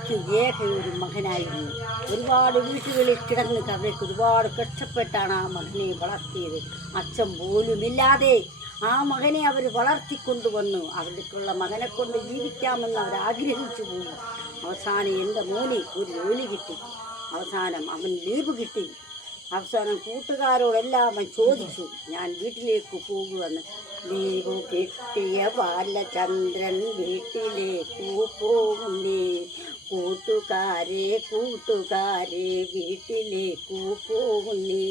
അവർക്ക് ഏക ഒരു മകനായിരുന്നു. ഒരുപാട് വീട്ടുകളിൽ കിടന്ന് അവർക്ക് ഒരുപാട് കഷ്ടപ്പെട്ടാണ് ആ മകനെ വളർത്തിയത്. അച്ഛൻ പോലുമില്ലാതെ ആ മകനെ അവർ വളർത്തിക്കൊണ്ടുവന്നു. അവർക്കുള്ള മകനെ കൊണ്ട് ജീവിക്കാമെന്ന് അവർ ആഗ്രഹിച്ചു പോയി അവസാനം എന്റെ മോനെ ഒരു ജോലി കിട്ടി. അവസാനം അവൻ ലീവ് കിട്ടി. അവസാനം കൂട്ടുകാരോടെല്ലാം അവൻ ചോദിച്ചു ഞാൻ വീട്ടിലേക്ക് പോകുമെന്ന് ലീവ് കിട്ടിയ ബാലചന്ദ്രൻ വീട്ടിലേക്ക് പോകുന്നേ കൂട്ടുകാരെ കൂട്ടുകാരെ വീട്ടിലേക്കു പോകുന്നേ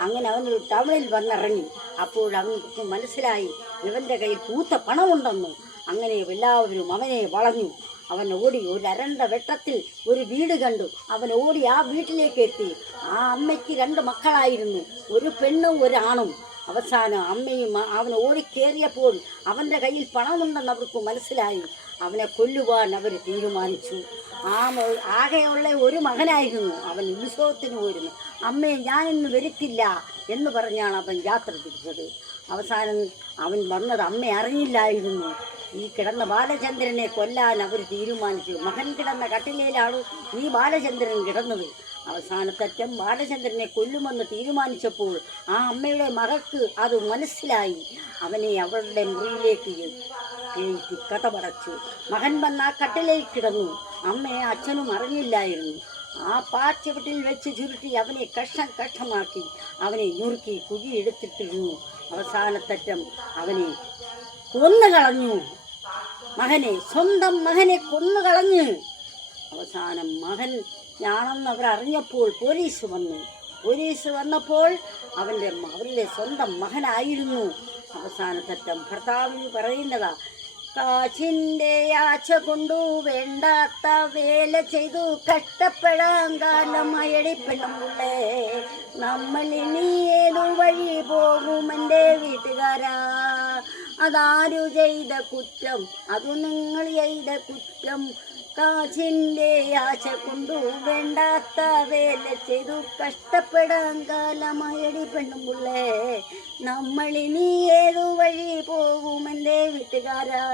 അങ്ങനെ അവൻ ഒരു ടൗണിൽ വന്നിറങ്ങി അപ്പോഴവർക്ക് മനസ്സിലായി ഇവന്റെ കയ്യിൽ പൂത്ത പണമുണ്ടെന്ന്. അങ്ങനെ എല്ലാവരും അവനെ വളഞ്ഞു. അവൻ ഓടി ഒരു അരണ്ട വെട്ടത്തിൽ ഒരു വീട് കണ്ടു. അവൻ ഓടി ആ വീട്ടിലേക്ക് എത്തി. ആ അമ്മയ്ക്ക് രണ്ട് മക്കളായിരുന്നു. ഒരു പെണ്ണും ഒരാണും അവസാനം അമ്മയും അവൻ ഓടിക്കേറിയപ്പോൾ അവന്റെ കയ്യിൽ പണമുണ്ടെന്ന് അവർക്ക് മനസ്സിലായി. അവനെ കൊല്ലുവാൻ അവർ തീരുമാനിച്ചു. ആ ആകെയുള്ള ഒരു മകനായിരുന്നു അവൻ ഉത്സവത്തിന് പോയിരുന്നു അമ്മയെ ഞാനിന്ന് വരുത്തില്ല എന്ന് പറഞ്ഞാണ് അവൻ യാത്ര തിരിച്ചത്. അവസാനം അവൻ വന്നത് അമ്മ അറിഞ്ഞില്ലായിരുന്നു ഈ കിടന്ന ബാലചന്ദ്രനെ കൊല്ലാൻ അവർ തീരുമാനിച്ചു. മകൻ കിടന്ന കട്ടിലയിലാണ് ഈ ബാലചന്ദ്രൻ കിടന്നത്. അവസാനത്തറ്റം ബാലചന്ദ്രനെ കൊല്ലുമെന്ന് തീരുമാനിച്ചപ്പോൾ ആ അമ്മയുടെ മകൾക്ക് അത് മനസ്സിലായി. അവനെ അവളുടെ മുറിയിലേക്ക് കയറ്റി കഥ പറച്ചു മകൻ വന്ന ആ കട്ടിലേക്ക് കിടന്നു. അമ്മയെ അച്ഛനും അറിഞ്ഞില്ലായിരുന്നു. ആ പാച്ചവട്ടിൽ വെച്ച് ചുരുട്ടി അവനെ കഷ്ണം കഷ്ണമാക്കി അവനെ ഞുറുക്കി കുഴിയെടുത്തിട്ടിരുന്നു. അവസാനത്തറ്റം അവനെ കൊന്നു കളഞ്ഞു മകനെ സ്വന്തം മകനെ കൊന്നുകളഞ്ഞ് അവസാനം മകൻ ഞാണെന്ന് അവർ അറിഞ്ഞപ്പോൾ പോലീസ് വന്നു. പോലീസ് വന്നപ്പോൾ അവന്റെ അവരുടെ സ്വന്തം മകനായിരുന്നു. അവസാനത്തറ്റം ഭർത്താവിന് പറയുന്നതാ കാശിന്റെ ആശ കൊണ്ടു വേണ്ടാത്ത വേല ചെയ്തു. കഷ്ടപ്പെടാൻ കാലമയടി നമ്മൾ ഇനി ഏതു വഴി പോകും എന്റെ വീട്ടുകാരാ? അതാരു ചെയ്ത കുറ്റം? അതു നിങ്ങൾ ചെയ്ത കുറ്റം. കാശിന്റെ ആശ കൊണ്ടു വേണ്ടാത്ത വേല ചെയ്തു കഷ്ടപ്പെടാൻ കാലമായടി പെണ്ണുമുള്ളേ നമ്മളിനി ഏതു വഴി പോകുമെന്റെ വീട്ടുകാരാ?